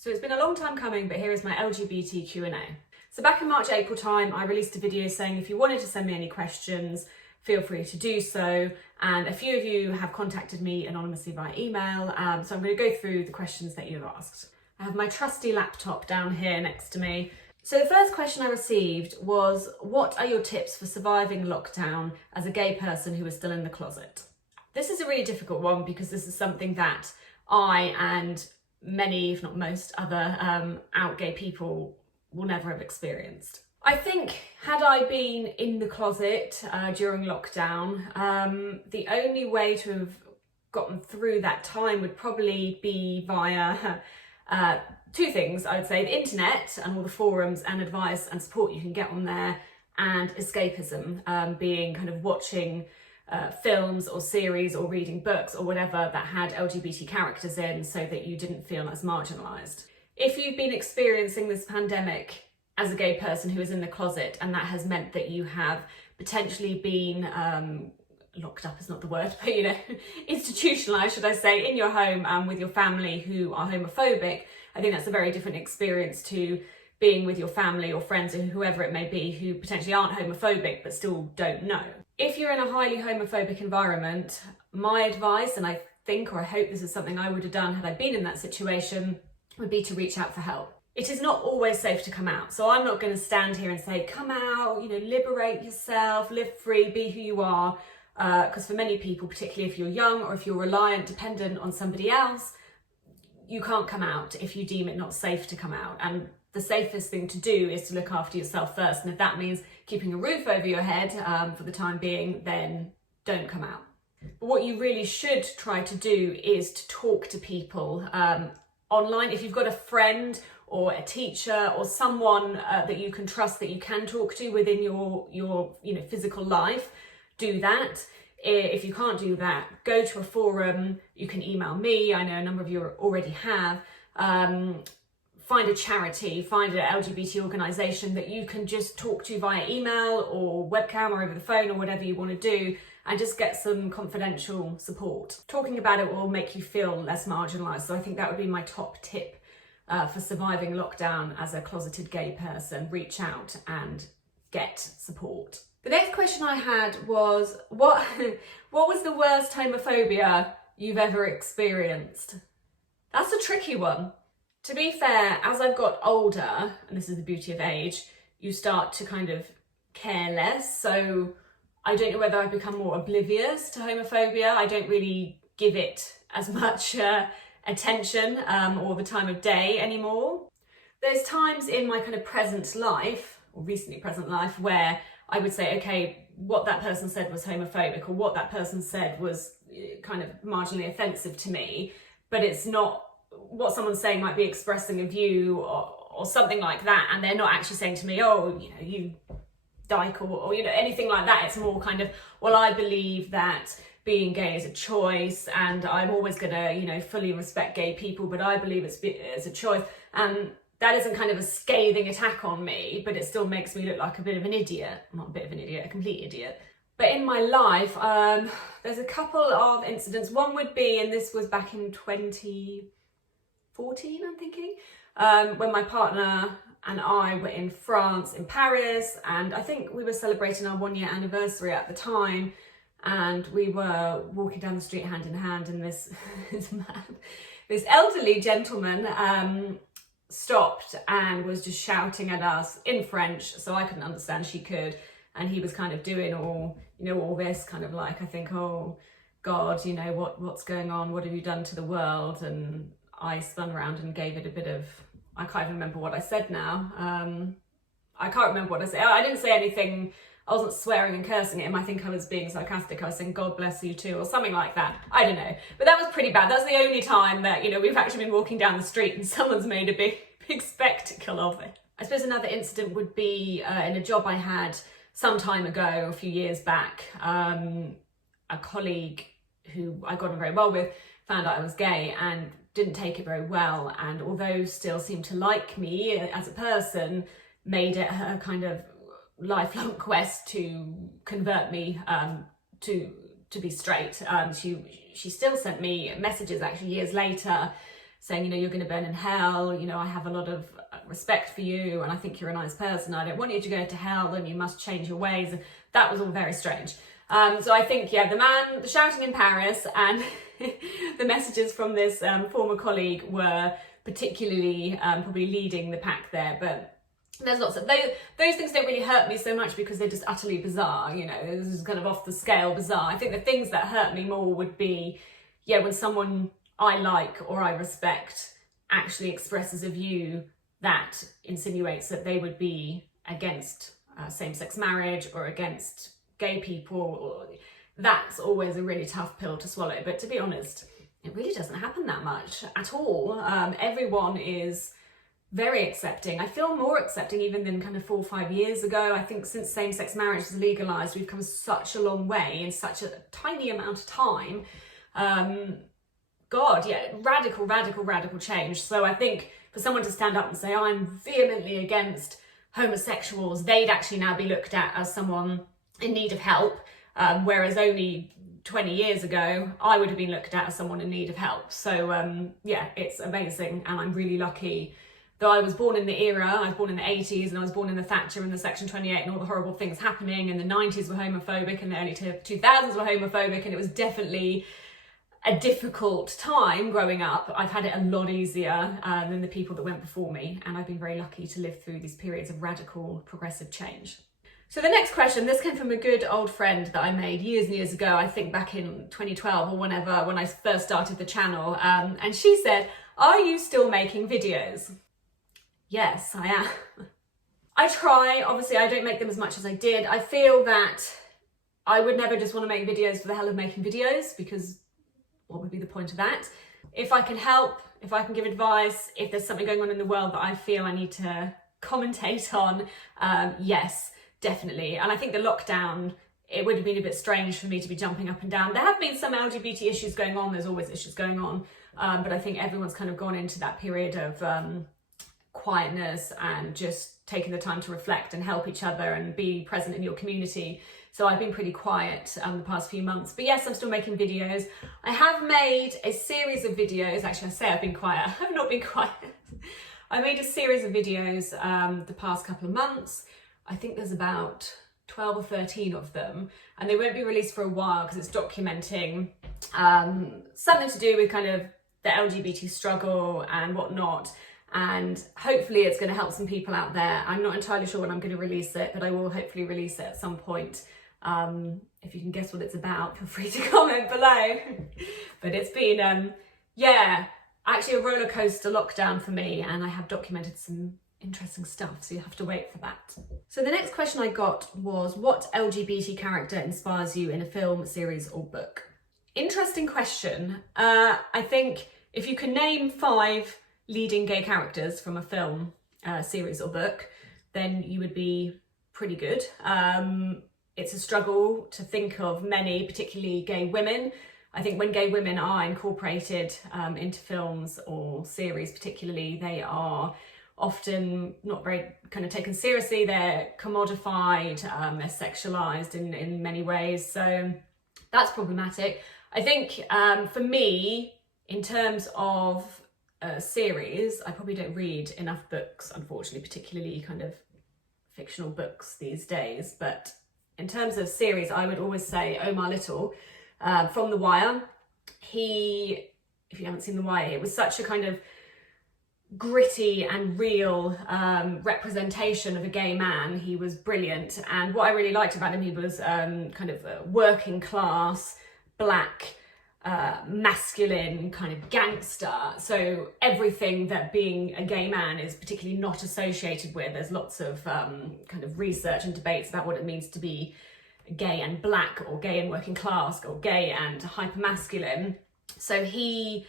So it's been a long time coming, but here is my LGBT Q&A. So back in March, April time, I released a video saying if you wanted to send me any questions, feel free to do so. And a few of you have contacted me anonymously via email. So I'm going to go through the questions that you've asked. I have my trusty laptop down here next to me. So the first question I received was, what are your tips for surviving lockdown as a gay person who is still in the closet? This is a really difficult one because this is something that I and many, if not most, other out gay people will never have experienced. I think had I been in the closet during lockdown, the only way to have gotten through that time would probably be via two things, I would say: the internet and all the forums and advice and support you can get on there, and escapism, being kind of watching films or series or reading books or whatever that had LGBT characters in, so that you didn't feel as marginalised. If you've been experiencing this pandemic as a gay person who is in the closet, and that has meant that you have potentially been locked up is not the word, but institutionalised, should I say, in your home and with your family who are homophobic, I think that's a very different experience to being with your family or friends or whoever it may be who potentially aren't homophobic but still don't know. If you're in a highly homophobic environment, my advice, and I think or I hope this is something I would have done had I been in that situation, would be to reach out for help. It is not always safe to come out. So I'm not going to stand here and say, come out, liberate yourself, live free, be who you are. Because for many people, particularly if you're young or if you're reliant, dependent on somebody else, you can't come out if you deem it not safe to come out. And the safest thing to do is to look after yourself first. And if that means keeping a roof over your head for the time being, then don't come out. But what you really should try to do is to talk to people online. If you've got a friend or a teacher or someone that you can trust, that you can talk to within your physical life, do that. If you can't do that, go to a forum. You can email me. I know a number of you already have. Find a charity, find an LGBT organisation that you can just talk to via email or webcam or over the phone or whatever you want to do, and just get some confidential support. Talking about it will make you feel less marginalised. So I think that would be my top tip for surviving lockdown as a closeted gay person. Reach out and get support. The next question I had was, what was the worst homophobia you've ever experienced? That's a tricky one. To be fair, as I've got older, and this is the beauty of age, you start to kind of care less. So I don't know whether I've become more oblivious to homophobia. I don't really give it as much attention or the time of day anymore. There's times in my kind of present life, or recently present life, where I would say, okay, what that person said was homophobic, or what that person said was kind of marginally offensive to me, but it's not what someone's saying. Might be expressing a view or something like that, and they're not actually saying to me, oh, you dyke, or anything like that. It's more kind of, well, I believe that being gay is a choice, and I'm always gonna fully respect gay people, but I believe it's a choice. And that isn't kind of a scathing attack on me, but it still makes me look like a bit of an idiot. Not a bit of an idiot, a complete idiot. But in my life, there's a couple of incidents. One would be, and this was back in 2014, I'm thinking, when my partner and I were in France, in Paris, and I think we were celebrating our 1-year anniversary at the time, and we were walking down the street hand in hand, and this elderly gentleman stopped and was just shouting at us in French, so I couldn't understand, she could, and he was kind of doing all this kind of like, I think, oh God, what's going on, what have you done to the world? And I spun around and gave it a bit of, I can't even remember what I said now. I can't remember what I said. I didn't say anything. I wasn't swearing and cursing at him. I think I was being sarcastic. I was saying, God bless you too, or something like that. I don't know. But that was pretty bad. That's the only time that, we've actually been walking down the street and someone's made a big spectacle of it. I suppose another incident would be in a job I had some time ago, a few years back. A colleague who I got on very well with found out I was gay and didn't take it very well. And although still seemed to like me as a person, made it her kind of lifelong quest to convert me to be straight. She still sent me messages actually years later saying, you know, you're going to burn in hell, you know, I have a lot of respect for you and I think you're a nice person, I don't want you to go to hell and you must change your ways. And that was all very strange. So I think, yeah, the shouting in Paris and the messages from this former colleague were particularly probably leading the pack there. But there's lots of those things don't really hurt me so much because they're just utterly bizarre, you know, this is kind of off the scale bizarre. I think the things that hurt me more would be, yeah, when someone I like or I respect actually expresses a view that insinuates that they would be against same-sex marriage or against gay people. That's always a really tough pill to swallow. But to be honest, it really doesn't happen that much at all. Everyone is very accepting. I feel more accepting even than kind of 4 or 5 years ago. I think since same-sex marriage is legalised, we've come such a long way in such a tiny amount of time. God, yeah, radical change. So I think for someone to stand up and say, I'm vehemently against homosexuals, they'd actually now be looked at as someone in need of help, whereas only 20 years ago, I would have been looked at as someone in need of help. So yeah, it's amazing. And I'm really lucky. Though I was born in the era, I was born in the 80s and I was born in the Thatcher and the Section 28 and all the horrible things happening, and the 90s were homophobic and the early 2000s were homophobic, and it was definitely a difficult time growing up. I've had it a lot easier than the people that went before me, and I've been very lucky to live through these periods of radical progressive change. So the next question, this came from a good old friend that I made years and years ago, I think back in 2012 or whenever, when I first started the channel, and she said, are you still making videos? Yes, I am. I try, obviously I don't make them as much as I did. I feel that I would never just want to make videos for the hell of making videos, because what would be the point of that? If I can help, if I can give advice, if there's something going on in the world that I feel I need to commentate on, yes, definitely. And I think the lockdown, it would have been a bit strange for me to be jumping up and down. There have been some LGBT issues going on, there's always issues going on, but I think everyone's kind of gone into that period of quietness and just taking the time to reflect and help each other and be present in your community. So I've been pretty quiet the past few months, but yes, I'm still making videos. I have made a series of videos. Actually, I say I've been quiet. I've not been quiet. I made a series of videos the past couple of months. I think there's about 12 or 13 of them, and they won't be released for a while because it's documenting something to do with kind of the LGBT struggle and whatnot. And hopefully it's going to help some people out there. I'm not entirely sure when I'm going to release it, but I will hopefully release it at some point. If you can guess what it's about, feel free to comment below. But it's been, yeah, actually a roller coaster lockdown for me, and I have documented some interesting stuff, so you have to wait for that. So the next question I got was, what LGBT character inspires you in a film, series or book? Interesting question. I think if you can name 5 leading gay characters from a film, series or book, then you would be pretty good. It's a struggle to think of many, particularly gay women. I think when gay women are incorporated into films or series particularly, they are often not very kind of taken seriously. They're commodified, they're sexualized in many ways. So that's problematic. I think for me, in terms of series, I probably don't read enough books, unfortunately, particularly kind of fictional books these days. But in terms of series, I would always say Omar Little from The Wire. If you haven't seen The Wire, it was such a kind of gritty and real representation of a gay man. He was brilliant, and what I really liked about him, he was kind of a working class, black, masculine kind of gangster. So everything that being a gay man is particularly not associated with. There's lots of kind of research and debates about what it means to be gay and black, or gay and working class, or gay and hypermasculine. So the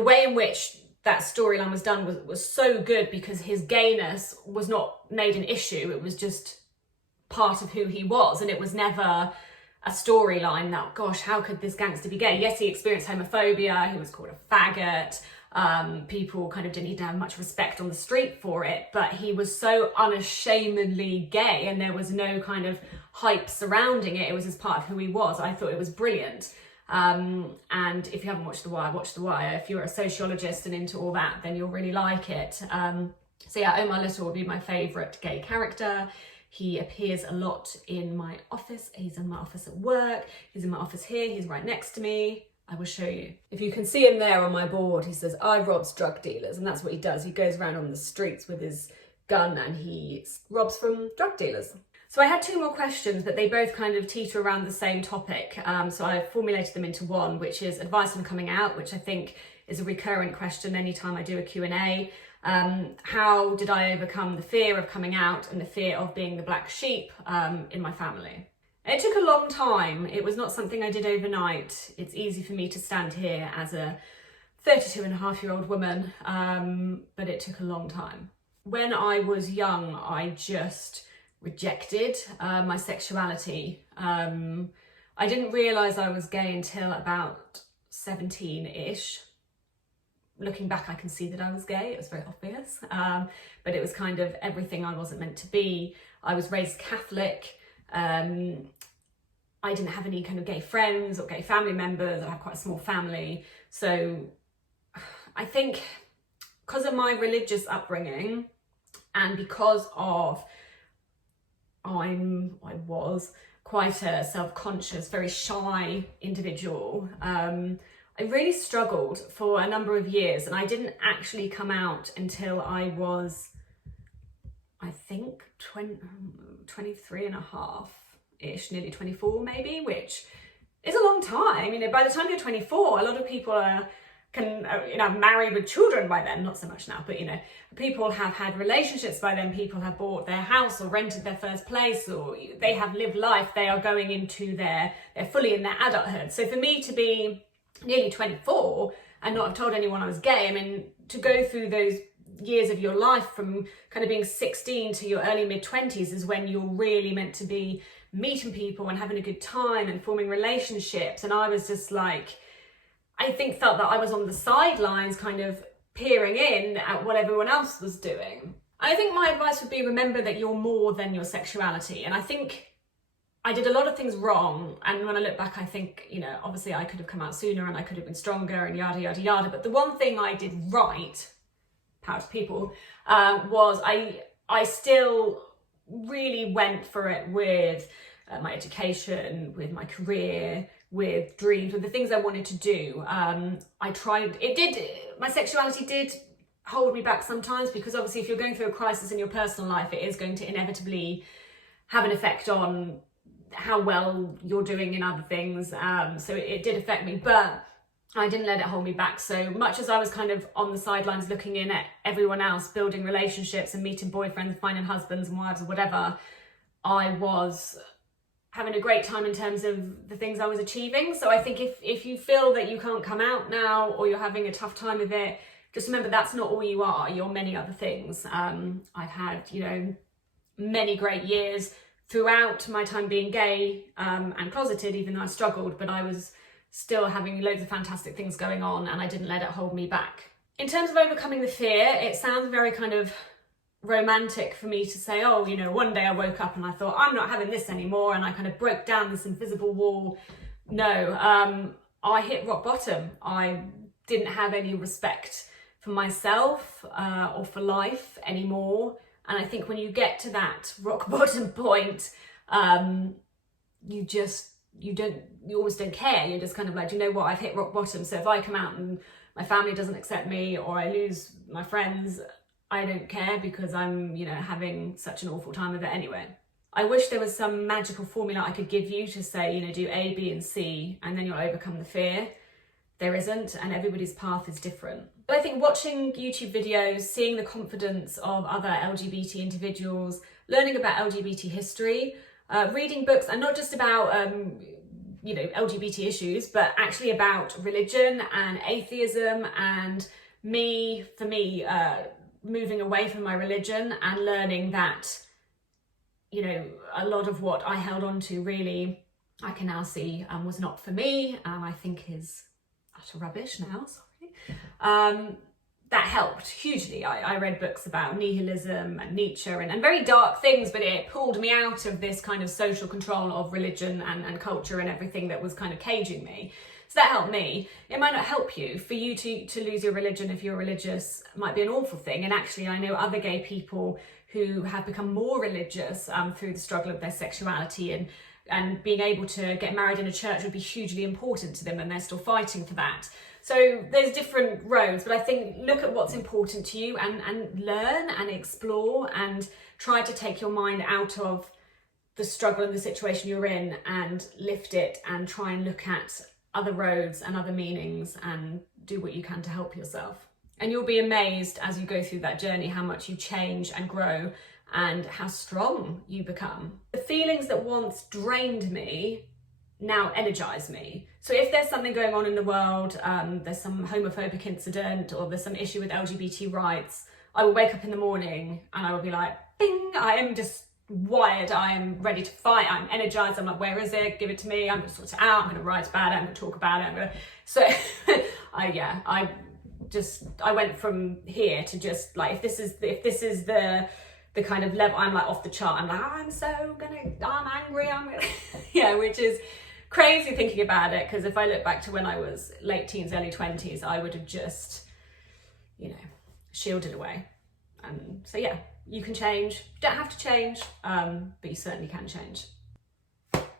way in which that storyline was done was so good, because his gayness was not made an issue. It was just part of who he was, and it was never a storyline that, gosh, how could this gangster be gay? Yes, he experienced homophobia, he was called a faggot, people kind of didn't even have much respect on the street for it, but he was so unashamedly gay, and there was no kind of hype surrounding it. It was as part of who he was. I thought it was brilliant. And if you haven't watched The Wire, watch The Wire. If you're a sociologist and into all that, then you'll really like it. So yeah, Omar Little would be my favourite gay character. He appears a lot in my office. He's in my office at work. He's in my office here. He's right next to me. I will show you. If you can see him there on my board, he says, "I robs drug dealers." And that's what he does. He goes around on the streets with his gun and he robs from drug dealers. So I had 2 more questions, but they both kind of teeter around the same topic. So I formulated them into one, which is advice on coming out, which I think is a recurrent question anytime I do a Q&A. How did I overcome the fear of coming out and the fear of being the black sheep in my family? It took a long time. It was not something I did overnight. It's easy for me to stand here as a 32-and-a-half-year-old woman, but it took a long time. When I was young, I just rejected my sexuality. I didn't realise I was gay until about 17-ish. Looking back, I can see that I was gay. It was very obvious, but it was kind of everything I wasn't meant to be. I was raised Catholic. I didn't have any kind of gay friends or gay family members. I have quite a small family. So I think because of my religious upbringing and because of I was quite a self-conscious, very shy individual, I really struggled for a number of years, and I didn't actually come out until I was, I think, 23 and a half-ish, nearly 24 maybe, which is a long time. You know, by the time you're 24, a lot of people can married with children by then, not so much now, but you know, people have had relationships by then, people have bought their house or rented their first place, or they have lived life, they are going into they're fully in their adulthood. So for me to be nearly 24 and not have told anyone I was gay, I mean, to go through those years of your life from kind of being 16 to your early mid-20s is when you're really meant to be meeting people and having a good time and forming relationships. And I was just like, I think felt that I was on the sidelines kind of peering in at what everyone else was doing. I think my advice would be, remember that you're more than your sexuality. And I think I did a lot of things wrong, and when I look back, I think, you know, obviously I could have come out sooner and I could have been stronger and yada, yada, yada. But the one thing I did right, power to people, was I still really went for it with my education, with my career, with dreams, with the things I wanted to do. My sexuality did hold me back sometimes, because obviously if you're going through a crisis in your personal life, it is going to inevitably have an effect on how well you're doing in other things. So it did affect me, but I didn't let it hold me back. So much as I was kind of on the sidelines looking in at everyone else building relationships and meeting boyfriends, finding husbands and wives or whatever, I was having a great time in terms of the things I was achieving. So I think if you feel that you can't come out now, or you're having a tough time with it, just remember that's not all you are. You're many other things. I've had, you know, many great years throughout my time being gay and closeted, even though I struggled, but I was still having loads of fantastic things going on, and I didn't let it hold me back. In terms of overcoming the fear, it sounds very kind of romantic for me to say, oh, you know, one day I woke up and I thought, I'm not having this anymore, and I kind of broke down this invisible wall. No, I hit rock bottom. I didn't have any respect for myself or for life anymore. And I think when you get to that rock bottom point, you almost don't care. You're just kind of like, you know what, I've hit rock bottom. So if I come out and my family doesn't accept me, or I lose my friends, I don't care, because I'm, you know, having such an awful time with it anyway. I wish there was some magical formula I could give you to say, you know, do A, B, and C, and then you'll overcome the fear. There isn't, and everybody's path is different. But I think watching YouTube videos, seeing the confidence of other LGBT individuals, learning about LGBT history, reading books, and not just about, you know, LGBT issues, but actually about religion and atheism, and for me, moving away from my religion and learning that, you know, a lot of what I held on to really, I can now see was not for me, I think is utter rubbish now, sorry. That helped hugely. I read books about nihilism and Nietzsche and very dark things, but it pulled me out of this kind of social control of religion and culture and everything that was kind of caging me. So that helped me. It might not help you. For you to lose your religion if you're religious might be an awful thing. And actually, I know other gay people who have become more religious through the struggle of their sexuality, and being able to get married in a church would be hugely important to them, and they're still fighting for that. So there's different roads, but I think look at what's important to you and learn and explore and try to take your mind out of the struggle and the situation you're in and lift it and try and look at other roads and other meanings and do what you can to help yourself. And you'll be amazed as you go through that journey how much you change and grow and how strong you become. The feelings that once drained me now energize me. So if there's something going on in the world, there's some homophobic incident or there's some issue with LGBT rights, I will wake up in the morning and I will be like, bing, I am just wired, I am ready to fight, I'm energized, I'm like, where is it? Give it to me, I'm gonna sort it out, I'm gonna write about it, I'm gonna talk about it, So I went from here to just like, if this is the kind of level, I'm like off the chart, I'm like, I'm angry, which is crazy thinking about it, because if I look back to when I was late teens, early 20s, I would have just, shielded away. So yeah, you can change. You don't have to change, but you certainly can change.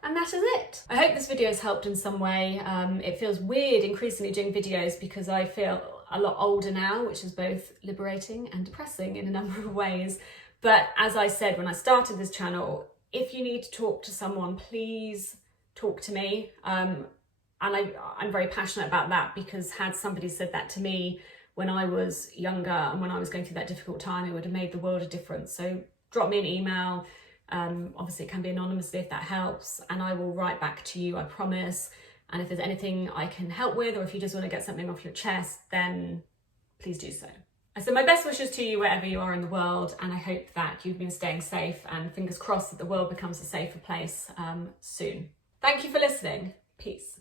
And that is it. I hope this video has helped in some way. It feels weird increasingly doing videos because I feel a lot older now, which is both liberating and depressing in a number of ways. But as I said when I started this channel, if you need to talk to someone, please talk to me. And I'm very passionate about that, because had somebody said that to me when I was younger and when I was going through that difficult time, it would have made the world a difference. So drop me an email. Obviously it can be anonymously if that helps, and I will write back to you, I promise. And if there's anything I can help with, or if you just want to get something off your chest, then please do so. So my best wishes to you wherever you are in the world, and I hope that you've been staying safe, and fingers crossed that the world becomes a safer place soon. Thank you for listening. Peace.